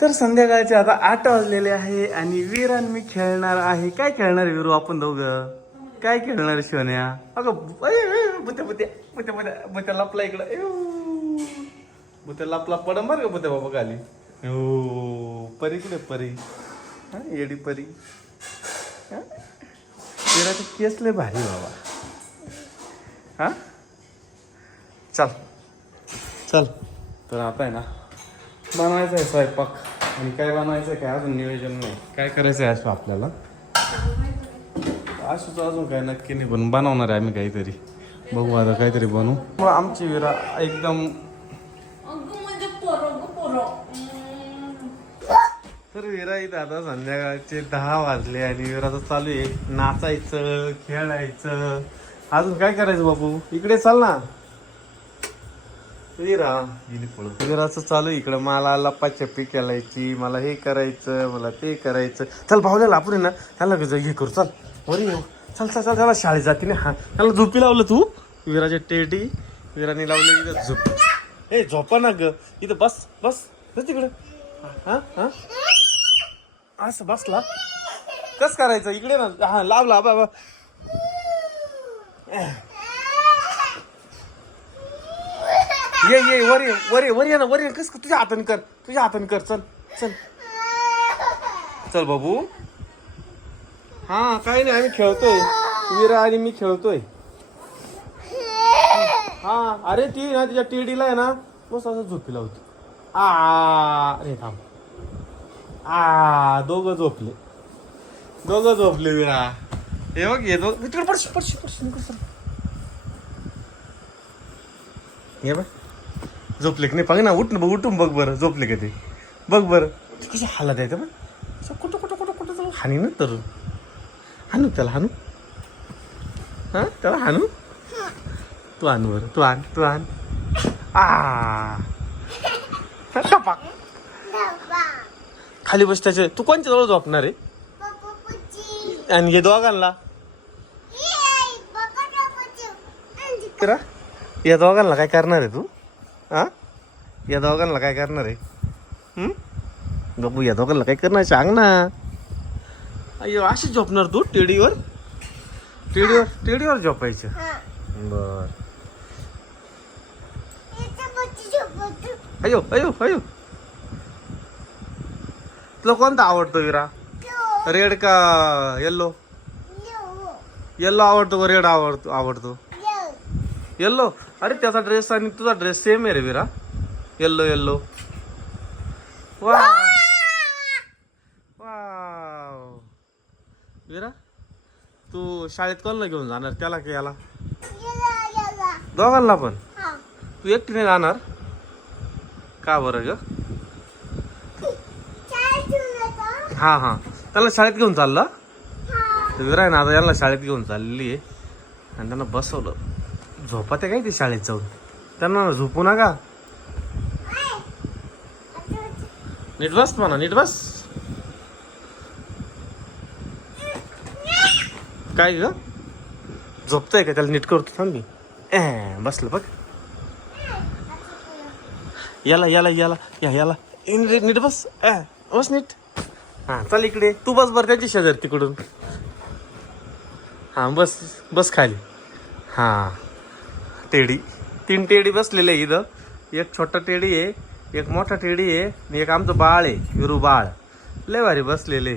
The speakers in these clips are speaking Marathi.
तर संध्याकाळचे आता 8 वाजलेले आहे आणि वीर आणि मी खेळणार आहे. काय खेळणार वीरू आपण दोघं? काय खेळणार शिवण्या? अगं बुत्या बुत्या बुत्या बुत्या बुत्या लपला इकडं. बुत्या लपला पडम बरं का बुत्या बाबा खाली. हो परी कुठे परी? हा येडी परी. वीराचे केस लय भारी बाबा. हा चल चल. तर आता आहे ना बनवायचं आहे स्वयंपाक. आणि काय बनवायचं आहे काय अजून नियोजन नाही. काय करायचं आहे असं आपल्याला असंच अजून काय नक्की नाही पण बनवणार आहे आम्ही काहीतरी. बघू आता काहीतरी बनवू. मग आमची विरा एकदम तर विरा इथं आता संध्याकाळचे 10 वाजले आणि विराचं चालू आहे नाचायचं खेळायचं. अजून काय करायचं बाबू? इकडे चाल ना विरा. विराचं चालू इकडं मला लप्पाछप्पी खेळायची, मला हे करायचं मला ते करायचं. चल भावल्याला आपण ना त्याला हे करू. चल वरी येऊ. चल चल चल त्याला शाळेत जाते ना. हा त्याला झोपी लावलं तू. विराच्या टेटी विराने लावले इथं झोप. ए झोपा ना ग इथं. बस बस बस तिकडं. हा हा असं बसला कस करायचं इकडे ना. हा लावला बाबा. ये ये वर ये वर ये वर ये ना वर ये. कस तुझ्या हाताने कर तुझ्या हाताने कर. चल चल चल बाबू. हा काही नाही आम्ही खेळतोय. विरा आणि मी खेळतोय. हा अरे ती ना तिच्या टेडीला आहे ना मस्त असं झोपी लावते. अरे थांब. दोघं झोपले दोघं झोपले विरा. हे बघ ये दोघ तिकडे पडशी पडशी पडशी कसं हे बघ झोपले की नाही. पाहिजे ना उठ ना बघ. उठून बघ बरं झोपले का ते. बघ बरं कशी हालत आहे बघ. कुठं कुठं कुठं कुठं जाऊ हानी ना तर हानू त्याला हानू. हा त्याला हानू. तू आण बरं तू आण तू आण. खाली बस त्याचे. तू कोणच्या जवळ झोपणार आहे? आणि हे दोघांना या दोघांना काय करणार आहे तू? हा या दोघांना काय करणार आहे? बघू या दोघांना काय करणार सांग ना. अय्यो अशीच झोपणार तू टेडीवर? टेडीवर टेडीवर झोपायचं. बर अयो अयो अयो. तुला कोणता आवडतो विरा? रेड का येल्लो? येल्लो आवडतो का रेड आवडतो? येल्लो. अरे त्याचा ड्रेस आणि तुझा ड्रेस सेम आहे रे विरा. Yellow yellow. वा वाव. विरा तू शाळेत कोणाला घेऊन जाणार? त्याला की याला? दोघांना पण? तू एकटीने जाणार का बरं ग? हा हा त्याला शाळेत घेऊन चालला. विरा आहे ना आता याला शाळेत घेऊन चाललेली आहे आणि त्यांना बसवलं. झोपा ते काय ते शाळेत जाऊन. त्यांना झोपू नका. नीट बस म्हणा नीट बस. काय ग झोपतंय का? त्याला नीट करतो थांब मी. बसलं बघ. याला याला याला या याला नीट बस. बस नीट. हा चल इकडे तू बस बरं त्याची शेजारी तिकडून. हा बस बस खाली. हा टेडी 3 टेडी बसलेले आहे इथं. एक छोटा टेडी आहे एक मोठा टेडी आहे आणि एक आमचं बाळ आहे विरू बाळ. लय भारी बसलेले.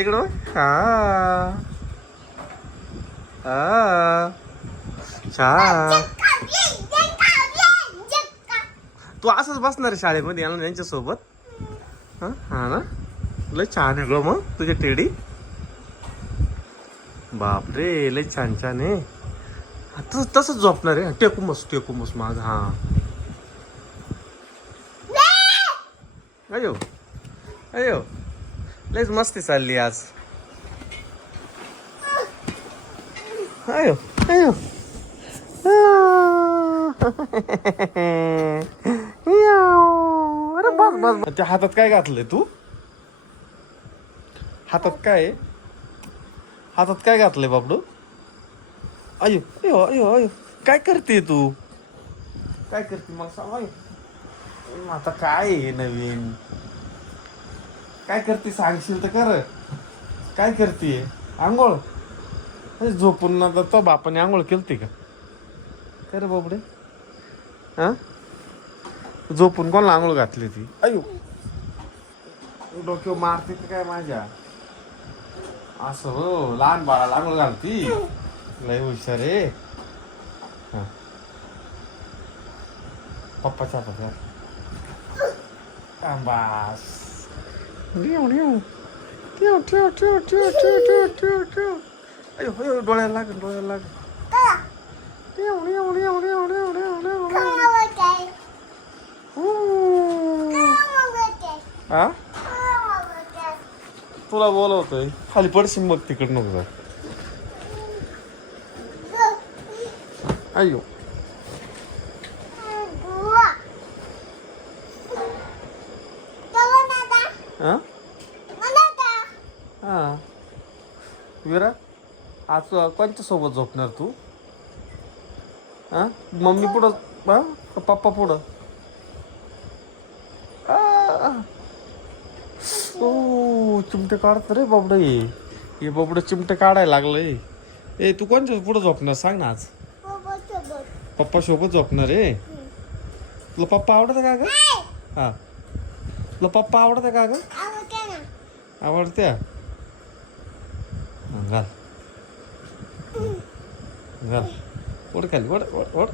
इकडं हा हा तू असंच बसणार आहे शाळेमध्ये याला त्यांच्यासोबत? हा ना लय छान आहे ग मग तुझे टेडी. बापरे लय छान छान आहे. तू तसंच झोपणार आहे. टेकू मस माझा. हा अयो अयो लयच मस्ती चालली आज. अयो अयो अरे बस बस. त्या हातात काय घातलंय तू? हातात काय आहे? हातात काय घातलंय बाबडू? अयो अयो अयो अयो काय करते तू? काय करते मग सांग. आता काय आहे नवीन? काय करते सांगशील तर कर. काय करते आंघोळ? अरे झोपून ना तो बापाने आंघोळ केलती का? कर बाबडे. हा झोपून कोणाला आंघोळ घातली ती? अयो डोक्यावर मारते का काय माझ्या? असं हो लहान बाळाला आंघोळ घालती. लय हुशार आहे. हा पप्पाच्या हातात बास. ठेव ठेव ठेव ठेव ठेव ठेव ठेव ठेव. अयो अयो डोळ्याला लागेल डोळ्याला लागेल. हा तुला बोलवतोय खाली पडशील मग तिकड नको जा. अयो हा हा विरा आज कोणत्या सोबत झोपणार तू? हा मम्मी पुढं हा का पप्पा पुढं? ओ चिमटे काढत रे बाबडे. हे बाबडे चिमटे काढायला लागलंय. ए तू कोणत्या पुढं झोपणार सांग ना आज? पप्पा सोबत झोपणार आहे. तुला पप्पा आवडतं का ग? हा तुला पप्पा आवडतं का ग? आवडत्या. घाल घाल ओढ खाली ओढ ओढ ओढ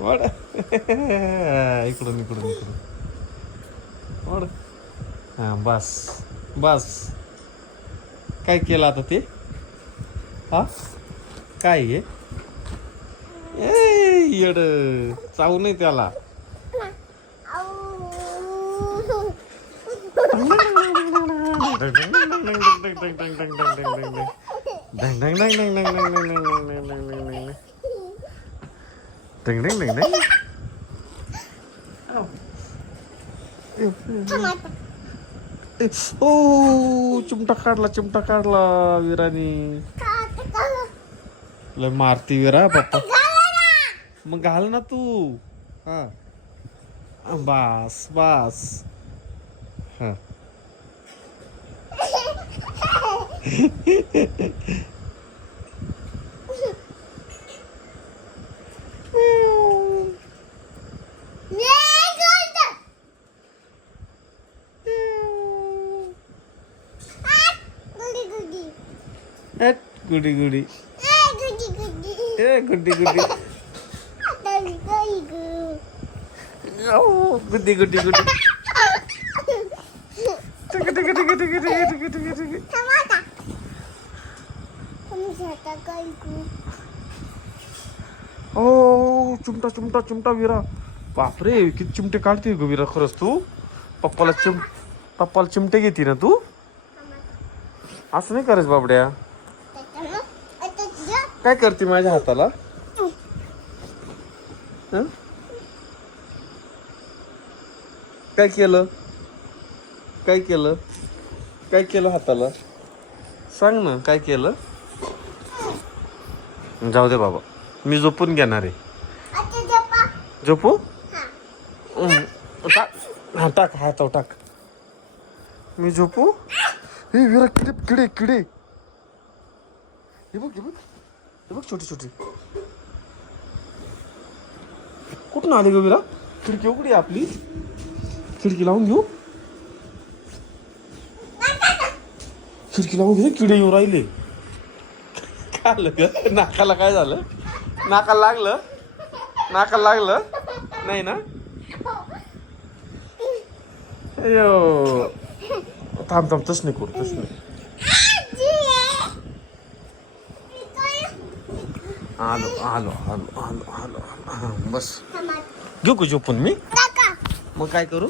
ओढ. इकडून इकडून इकडून ओढ. हा बस बस. काय केलं आता ते? हा काय आहे? ए येड चावू नाही त्याला. ओ चिमटा काढला विरानी. लय मारती विरा पप्पा. मग घाल ना तू. हा बस बस. हा गुडी गुडी ए गुड्डी गुड्डी गुड्डी गुड्डी गुड्डी. ओ चिमटा विरा. बापरे किती चिमटे काढते ग विरा खरंच तू. पप्पाला चिमटे घेते ना तू. असं नाही करायचं बाबड्या. काय करते माझ्या हाताला? काय केलं काय केलं काय केलं हाताला? सांग ना काय केलं? जाऊ दे बाबा मी झोपून घेणार आहे. झोपू? हा टाक हातावर टाक. मी झोपू? हे विरा किडे किडे किडे. हे बघ छोटी छोटी. कुठून आली ग विरा? खिडकी उघडी आपली. खिडकी लावून घेऊ. खिडकी लावून घे. किडे येऊ राहिले. काय आलं ग नाकाला? काय झालं? नाकाला लागलं नाही ना? अयो थांब तस नाही करू तस नाही. आलो बस. घेऊ का झोपून मी? मग काय करू?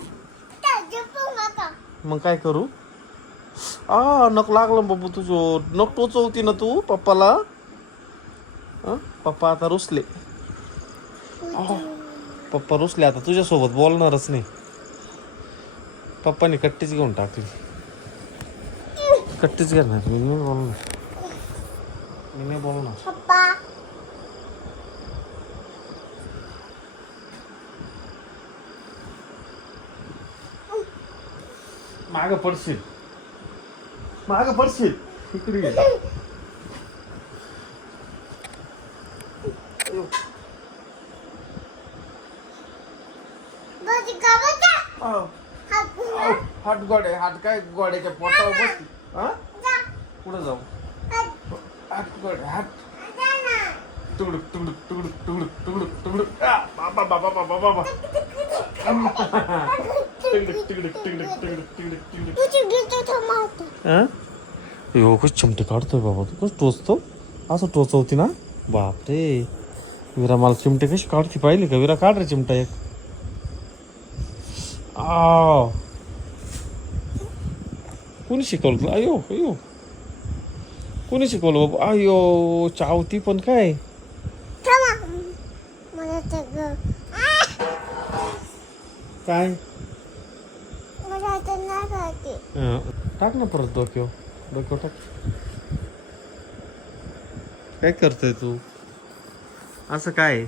नक लागलं बाबू तुझं. नक टोचवती ना तू पप्पाला. पप्पा आता रुसले. पप्पा रुसले आता तुझ्यासोबत बोलणारच नाही. पप्पाने कट्टीच घेऊन टाकली. कट्टीच घेणार. मी नाही बोलणार. माग पडशील इकडे ये. हात गोड्या हात काय गोड्याच्या पोटावर बसली. हा कुठं जाऊ हात गोड्या हात तुकडुक तुकडुक तुकडुक तुकडुक तुकडुक तुकडुक बाबा बाबा बाबा बाबा टिकडक टिकडक टिकडक टिकडक टिकडक टिकडक. यो कस चिमटे काढतोय बाबा तू कस टोचतो असं टोचवती ना बापरे. विरा मला चिमटे कशी काढती पाहिली का विरा काढ रे चिमटा एक. आ कोणी शिकवलं तुला अयो अयो कोणी शिकवलं बाबा अयो चावती पण काय. काय टाक ना परत डोक्यावर टाक. काय करतोय तू असं काय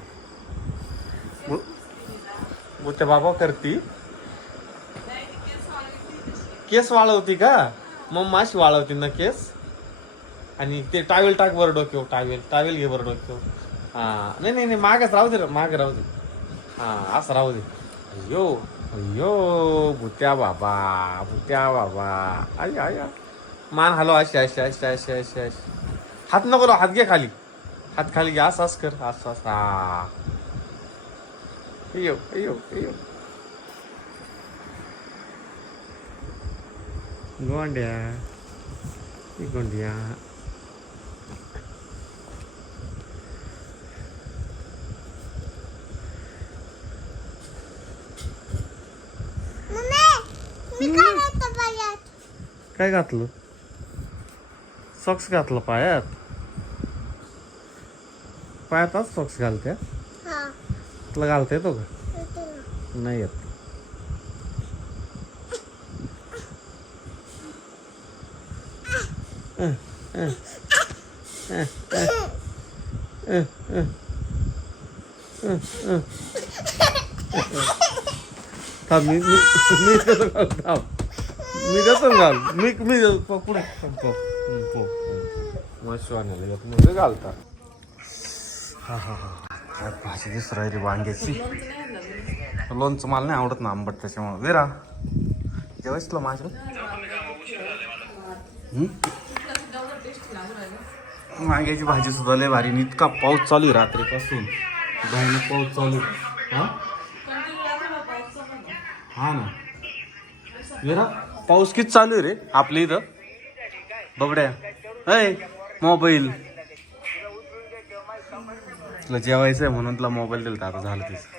मोठ्या बाबा करती केस वाळवती का मग माशी वाळवती ना केस. आणि ते टावेल टाक वर डोक्यावर टावेल घे वर डोक्यावर. हा नाही नाही नाही मागच राहू दे माग राहू दे. हा असं राहू दे. अय्यो अय्यो भुत्या बाबा आय आय मान हलो अशी अशी अशी अशी अशी अशी. हात नको हात घे खाली हात खाली घे असं कर असं असं. हा अय्यो अय्यो अय्यो गोंड्या काय घातलं सॉक्स घातलं पायातच सॉक्स घालते. तुला घालता येतो का नाही येत. थांब मी कसं घाल थांब मी कसं घाल मी पुढे मशिवाण्याला एक मध्ये घालता. हा हा हा भाजी दिस राहिली वांग्याची. लोणचं मला नाही आवडत ना आंबट त्याच्यामुळे. वेरा जेवायच तुला माझ्या वांग्याची भाजी सुद्धा लय भारी. इतका पाऊस चालू आहे रात्रीपासून भयानक पाऊस चालू. हा ना वेरा पाऊस किती चालू आहे रे आपल्या इथं. बबड्या अय मोबाईल तुला जेवायचंय म्हणून तुला मोबाईल दिला आता झालं तिचं.